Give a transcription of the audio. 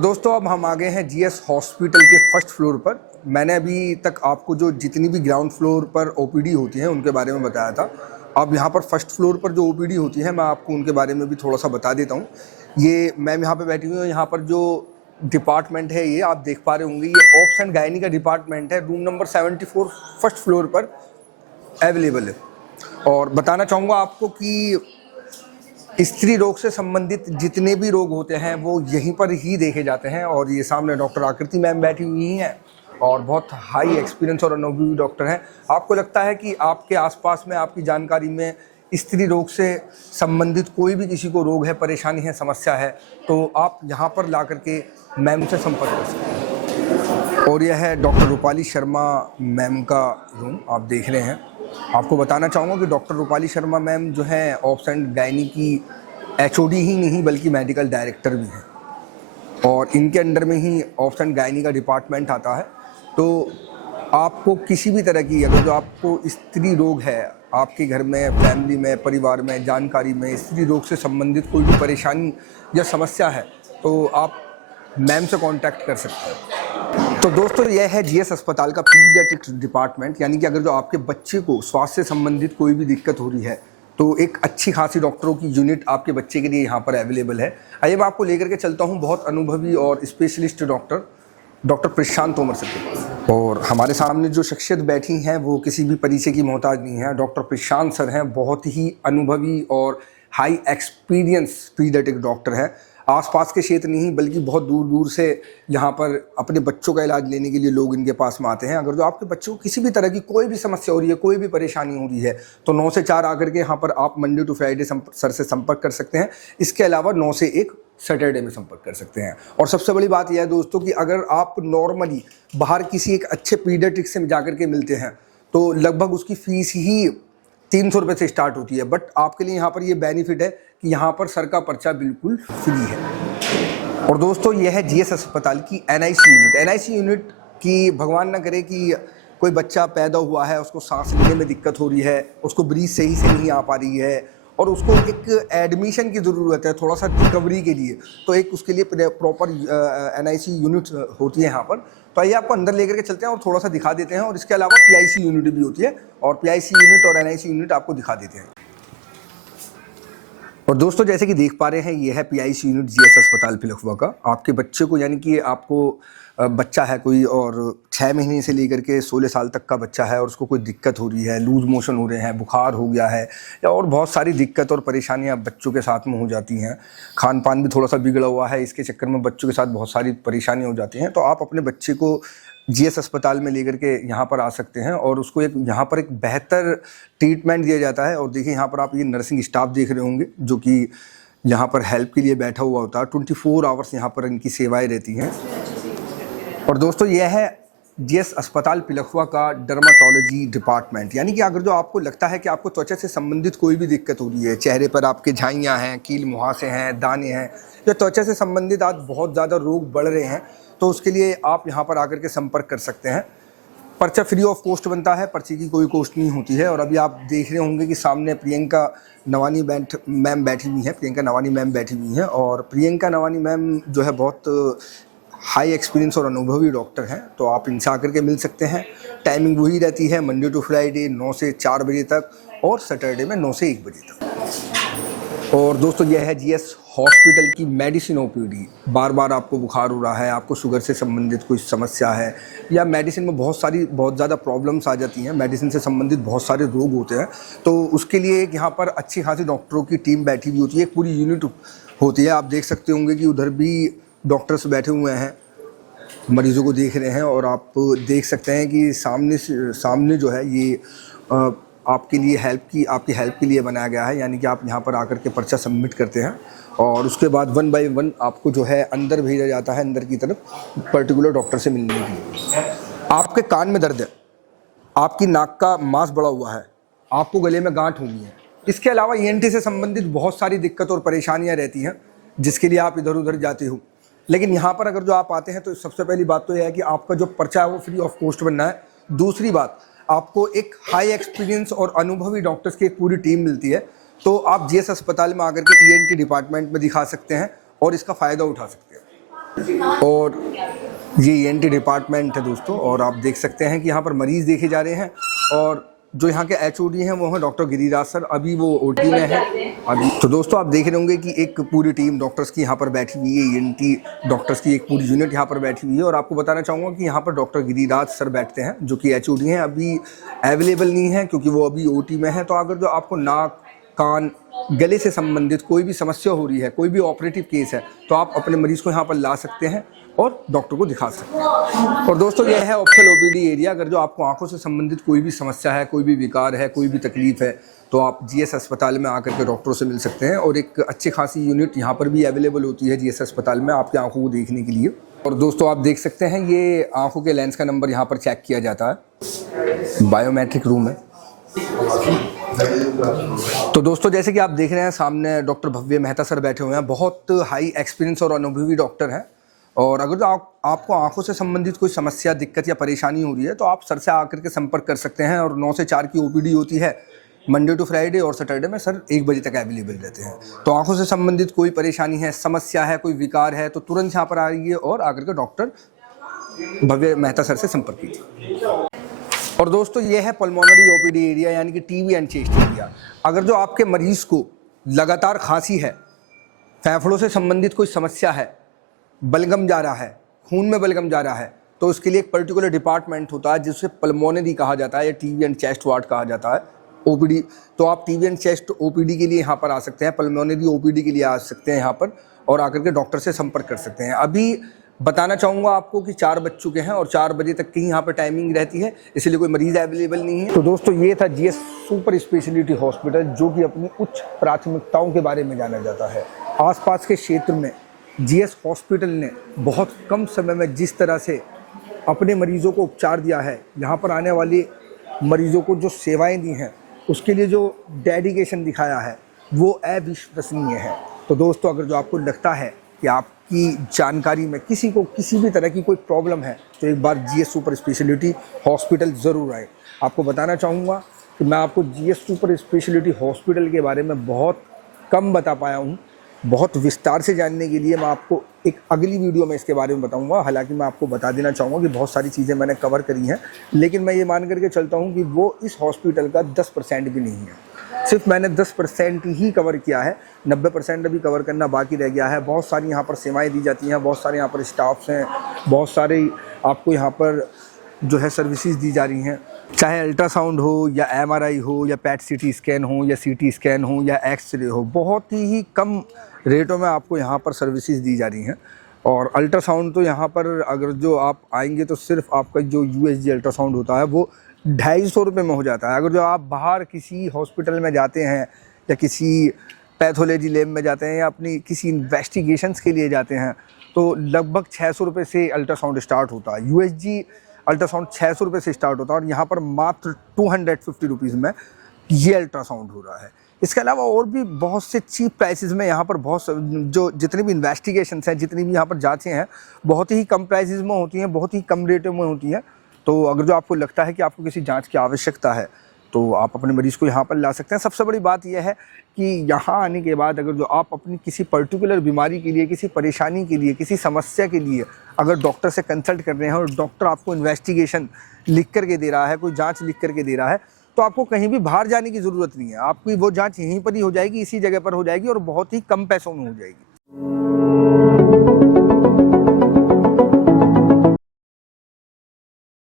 और दोस्तों अब हम आ गए हैं जीएस हॉस्पिटल के फर्स्ट फ्लोर पर। मैंने अभी तक आपको जो जितनी भी ग्राउंड फ्लोर पर ओपीडी होती हैं उनके बारे में बताया था। अब यहाँ पर फर्स्ट फ्लोर पर जो ओपीडी होती है मैं आपको उनके बारे में भी थोड़ा सा बता देता हूँ। ये मैम यहाँ पे बैठी हुई हूँ। यहाँ पर जो डिपार्टमेंट है ये आप देख पा रहे होंगे, ये ऑब्स एंड गायनी का डिपार्टमेंट है। रूम नंबर 74 फर्स्ट फ्लोर पर अवेलेबल है। और बताना चाहूँगा आपको कि स्त्री रोग से संबंधित जितने भी रोग होते हैं वो यहीं पर ही देखे जाते हैं। और ये सामने डॉक्टर आकृति मैम बैठी हुई हैं और बहुत हाई एक्सपीरियंस और अनुभवी डॉक्टर हैं। आपको लगता है कि आपके आसपास में आपकी जानकारी में स्त्री रोग से संबंधित कोई भी किसी को रोग है, परेशानी है, समस्या है, तो आप यहाँ पर ला करके मैम से संपर्क कर सकते हैं। और यह है डॉक्टर रूपाली शर्मा मैम का रूम आप देख रहे हैं। आपको बताना चाहूँगा कि डॉक्टर रूपाली शर्मा मैम जो है ऑब्स एंड गायनी की एचओडी ही नहीं बल्कि मेडिकल डायरेक्टर भी हैं और इनके अंडर में ही ऑब्स एंड गायनी का डिपार्टमेंट आता है। तो आपको किसी भी तरह की अगर जो आपको स्त्री रोग है, आपके घर में, फैमिली में, परिवार में, जानकारी में स्त्री रोग से संबंधित कोई भी परेशानी या समस्या है तो आप मैम से कांटेक्ट कर सकते हैं। तो दोस्तों यह है जीएस अस्पताल का पीडियाट्रिक्स डिपार्टमेंट, यानी कि अगर जो आपके बच्चे को स्वास्थ्य से संबंधित कोई भी दिक्कत हो रही है तो एक अच्छी खासी डॉक्टरों की यूनिट आपके बच्चे के लिए यहाँ पर अवेलेबल है। आइए मैं आपको लेकर के चलता हूँ बहुत अनुभवी और स्पेशलिस्ट डॉक्टर प्रशांत तोमर सर। और हमारे सामने जो शख्सियत बैठी हैं वो किसी भी परिचय की मोहताज नहीं है। डॉक्टर प्रशांत सर हैं, बहुत ही अनुभवी और हाई एक्सपीरियंस पीडियाट्रिक डॉक्टर हैं। आसपास के क्षेत्र नहीं बल्कि बहुत दूर दूर से यहाँ पर अपने बच्चों का इलाज लेने के लिए लोग इनके पास में आते हैं। अगर जो आपके बच्चों को किसी भी तरह की कोई भी समस्या हो रही है, कोई भी परेशानी हो रही है तो 9 से 4 आकर के यहाँ पर आप मंडे टू फ्राइडे सर से संपर्क कर सकते हैं। इसके अलावा 9 से 1 सैटरडे में संपर्क कर सकते हैं। और सबसे बड़ी बात यह है दोस्तों कि अगर आप नॉर्मली बाहर किसी एक अच्छे पीडियाट्रिक से जाकर के मिलते हैं तो लगभग उसकी फीस ही 300 रुपये से स्टार्ट होती है। बट आपके लिए यहाँ पर ये बेनिफिट है कि यहाँ पर सर का पर्चा बिल्कुल फ्री है। और दोस्तों यह है जीएस अस्पताल की एनआईसी यूनिट। एनआईसी यूनिट की भगवान ना करे कि कोई बच्चा पैदा हुआ है, उसको सांस लेने में दिक्कत हो रही है, उसको ब्रीथ सही से नहीं आ पा रही है और उसको एक एडमिशन की ज़रूरत है थोड़ा सा रिकवरी के लिए, तो एक उसके लिए प्रॉपर एनआईसी यूनिट होती है यहाँ पर। तो आइए आपको अंदर लेकर के चलते हैं और थोड़ा सा दिखा देते हैं। और इसके अलावा पीआईसी यूनिट भी होती है और पीआईसी यूनिट और एनआईसी यूनिट आपको दिखा देते हैं। और दोस्तों जैसे कि देख पा रहे हैं ये है पीआईसी यूनिट जीएस अस्पताल पिलखुआ का। आपके बच्चे को, यानी कि आपको बच्चा है कोई और 6 महीने से लेकर के 16 साल तक का बच्चा है और उसको कोई दिक्कत हो रही है, लूज मोशन हो रहे हैं, बुखार हो गया है या और बहुत सारी दिक्कत और परेशानियां बच्चों के साथ में हो जाती हैं, खान पान भी थोड़ा सा बिगड़ा हुआ है, इसके चक्कर में बच्चों के साथ बहुत सारी परेशानी हो जाती हैं, तो आप अपने बच्चे को जीएस अस्पताल में लेकर के यहाँ पर आ सकते हैं और उसको यहाँ पर एक बेहतर ट्रीटमेंट दिया जाता है। और देखिए यहाँ पर आप ये नर्सिंग स्टाफ देख रहे होंगे जो कि यहाँ पर हेल्प के लिए बैठा हुआ होता है। 24 आवर्स यहाँ पर इनकी सेवाएं रहती हैं। और दोस्तों यह है जीएस अस्पताल पिलखुआ का डर्माटोलॉजी डिपार्टमेंट, यानी कि अगर जो आपको लगता है कि आपको त्वचा से संबंधित कोई भी दिक्कत हो रही है, चेहरे पर आपके झाइयाँ हैं, कील मुहासे हैं, दाने हैं, या त्वचा से संबंधित आज बहुत ज़्यादा रोग बढ़ रहे हैं, तो उसके लिए आप यहाँ पर आकर के संपर्क कर सकते हैं। पर्चा फ्री ऑफ कॉस्ट बनता है, पर्चे की कोई कॉस्ट नहीं होती है। और अभी आप देख रहे होंगे कि सामने प्रियंका नवानी मैम बैठी हुई हैं। प्रियंका नवानी मैम बैठी हुई हैं और प्रियंका नवानी मैम जो है बहुत हाई एक्सपीरियंस और अनुभवी डॉक्टर हैं, तो आप इनसे आकर के मिल सकते हैं। टाइमिंग वही रहती है मंडे टू फ्राइडे 9 से 4 बजे तक और सैटरडे में 9 से 1 बजे तक। और दोस्तों यह है जीएस हॉस्पिटल की मेडिसिन ओपीडी। बार बार आपको बुखार हो रहा है, आपको शुगर से संबंधित कोई समस्या है या मेडिसिन में बहुत ज़्यादा प्रॉब्लम्स आ जाती हैं, मेडिसिन से संबंधित बहुत सारे रोग होते हैं, तो उसके लिए एक यहाँ पर अच्छी खासी डॉक्टरों की टीम बैठी हुई होती है, एक पूरी यूनिट होती है। आप देख सकते होंगे कि उधर भी डॉक्टर्स बैठे हुए हैं, मरीजों को देख रहे हैं। और आप देख सकते हैं कि सामने जो है ये आपके लिए आपकी हेल्प के लिए बनाया गया है, यानी कि आप यहाँ पर आकर के पर्चा सबमिट करते हैं और उसके बाद 1 बाय 1 आपको जो है अंदर भेजा जाता है, अंदर की तरफ पर्टिकुलर डॉक्टर से मिलने के लिए। आपके कान में दर्द है, आपकी नाक का मांस बढ़ा हुआ है, आपको गले में गांठ होगी है, इसके अलावा ईएनटी से संबंधित बहुत सारी दिक्कत और परेशानियाँ रहती हैं जिसके लिए आप इधर उधर जाते हो। लेकिन यहाँ पर अगर जो आप आते हैं तो सबसे पहली बात तो यह है कि आपका जो पर्चा है वो फ्री ऑफ कॉस्ट बनना है। दूसरी बात, आपको एक हाई एक्सपीरियंस और अनुभवी डॉक्टर्स की एक पूरी टीम मिलती है, तो आप जीएस अस्पताल में आकर के ईएनटी डिपार्टमेंट में दिखा सकते हैं और इसका फ़ायदा उठा सकते हैं। और ये ENT डिपार्टमेंट है दोस्तों, और आप देख सकते हैं कि यहाँ पर मरीज़ देखे जा रहे हैं। और जो यहाँ के HOD हैं वो हैं डॉक्टर गिरिराज सर, अभी वो OT में है अभी। तो दोस्तों आप देख रहे होंगे कि एक पूरी टीम डॉक्टर्स की यहाँ पर बैठी हुई है, ENT डॉक्टर्स की एक पूरी यूनिट यहाँ पर बैठी हुई है। और आपको बताना चाहूँगा कि यहाँ पर डॉक्टर गिरिराज सर बैठते हैं जो कि HOD हैं, अभी अवेलेबल नहीं है क्योंकि वो अभी OT में है। तो अगर जो आपको नाक, कान, गले से संबंधित कोई भी समस्या हो रही है, कोई भी ऑपरेटिव केस है, तो आप अपने मरीज़ को यहाँ पर ला सकते हैं और डॉक्टर को दिखा सकते हैं। और दोस्तों यह है ऑप्शल OPD एरिया। अगर जो आपको आंखों से संबंधित कोई भी समस्या है, कोई भी विकार है, कोई भी तकलीफ है, तो आप GS अस्पताल में आकर के डॉक्टरों से मिल सकते हैं। और एक अच्छी खासी यूनिट यहाँ पर भी अवेलेबल होती है GS अस्पताल में आपकी आंखों को देखने के लिए। और दोस्तों आप देख सकते हैं ये आंखों के लेंस का नंबर यहाँ पर चेक किया जाता है, बायोमेट्रिक रूम है। तो दोस्तों जैसे कि आप देख रहे हैं सामने डॉक्टर भव्य मेहता सर बैठे हुए हैं, बहुत हाई एक्सपीरियंस और अनुभवी डॉक्टर हैं। और अगर जो आपको आंखों से संबंधित कोई समस्या, दिक्कत या परेशानी हो रही है, तो आप सर से आकर के संपर्क कर सकते हैं। और 9 से 4 की OPD होती है, मंडे टू फ्राइडे, और सैटरडे में सर 1 बजे तक अवेलेबल रहते हैं। तो आंखों से संबंधित कोई परेशानी है, समस्या है, कोई विकार है, तो तुरंत यहाँ पर आइए और आकर के डॉक्टर भव्य मेहता सर से संपर्क कीजिए। और दोस्तों ये है पल्मोनरी OPD एरिया, यानी कि TB एंड चेस्ट एरिया। अगर जो आपके मरीज़ को लगातार खांसी है, फेफड़ों से संबंधित कोई समस्या है, बलगम जा रहा है, खून में बलगम जा रहा है, तो उसके लिए एक पर्टिकुलर डिपार्टमेंट होता है जिसे पल्मोनरी कहा जाता है या TB एंड चेस्ट वार्ड कहा जाता है, OPD। तो आप TB एंड चेस्ट OPD के लिए यहाँ पर आ सकते हैं, पल्मोनरी OPD के लिए आ सकते हैं यहाँ पर, और आकर के डॉक्टर से संपर्क कर सकते हैं। अभी बताना चाहूँगा आपको कि 4 बज चुके हैं और 4 बजे तक की यहाँ पर टाइमिंग रहती है, इसलिए कोई मरीज़ अवेलेबल नहीं है। तो दोस्तों ये था GS सुपर स्पेशलिटी हॉस्पिटल, जो कि अपनी उच्च प्राथमिकताओं के बारे में जाना जाता है। आसपास के क्षेत्र में GS हॉस्पिटल ने बहुत कम समय में जिस तरह से अपने मरीज़ों को उपचार दिया है, यहाँ पर आने वाले मरीज़ों को जो सेवाएँ दी हैं, उसके लिए जो डेडिकेशन दिखाया है वो अविश्वसनीय है। तो दोस्तों अगर जो आपको लगता है कि आपकी जानकारी में किसी को किसी भी तरह की कोई प्रॉब्लम है, तो एक बार GS सुपर स्पेशलिटी हॉस्पिटल ज़रूर आए। आपको बताना चाहूँगा कि मैं आपको GS सुपर स्पेशलिटी हॉस्पिटल के बारे में बहुत कम बता पाया हूँ। बहुत विस्तार से जानने के लिए मैं आपको एक अगली वीडियो में इसके बारे में बताऊंगा। हालांकि मैं आपको बता देना चाहूँगा कि बहुत सारी चीज़ें मैंने कवर करी हैं, लेकिन मैं ये मान करके चलता हूँ कि वो इस हॉस्पिटल का 10% भी नहीं है। सिर्फ मैंने 10% ही कवर किया है, 90% अभी कवर करना बाकी रह गया है। बहुत सारी यहाँ पर सेवाएँ दी जाती हैं, बहुत सारे यहाँ पर स्टाफ्स हैं, बहुत सारे आपको यहाँ पर जो है सर्विसेज दी जा रही हैं, चाहे अल्ट्रासाउंड हो या MRI हो या PET CT स्कैन हो या CT स्कैन हो या एक्सरे हो, बहुत ही कम रेटों में आपको यहाँ पर सर्विसेज दी जा रही हैं। और अल्ट्रासाउंड तो यहाँ पर अगर जो आप आएंगे तो सिर्फ आपका जो USG अल्ट्रासाउंड होता है वो 250 रुपये में हो जाता है। अगर जो आप बाहर किसी हॉस्पिटल में जाते हैं या किसी पैथोलॉजी लैब में जाते हैं या अपनी किसी इन्वेस्टिगेशंस के लिए जाते हैं, तो लगभग 600 रुपये से अल्ट्रासाउंड स्टार्ट होता है। USG अल्ट्रासाउंड 600 रुपये से स्टार्ट होता है और यहाँ पर मात्र 250 रुपीज़ में ये अल्ट्रासाउंड हो रहा है। इसके अलावा और भी बहुत से चीप प्राइसेस में यहाँ पर बहुत जो जितनी भी इन्वेस्टिगेशंस हैं, जितनी भी यहाँ पर जाँचें हैं, बहुत ही कम प्राइसेस में होती हैं, बहुत ही कम रेटों में होती हैं। तो अगर जो आपको लगता है कि आपको किसी जांच की आवश्यकता है, तो आप अपने मरीज़ को यहाँ पर ला सकते हैं। सबसे बड़ी बात यह है कि यहाँ आने के बाद अगर जो आप अपनी किसी पर्टिकुलर बीमारी के लिए, किसी परेशानी के लिए, किसी समस्या के लिए अगर डॉक्टर से कंसल्ट कर रहे हैं और डॉक्टर आपको इन्वेस्टिगेशन लिख करके दे रहा है, कोई जांच लिख करके दे रहा है, तो आपको कहीं भी बाहर जाने की ज़रूरत नहीं है। आपकी वो जांच यहीं पर ही हो जाएगी, इसी जगह पर हो जाएगी और बहुत ही कम पैसों में हो जाएगी।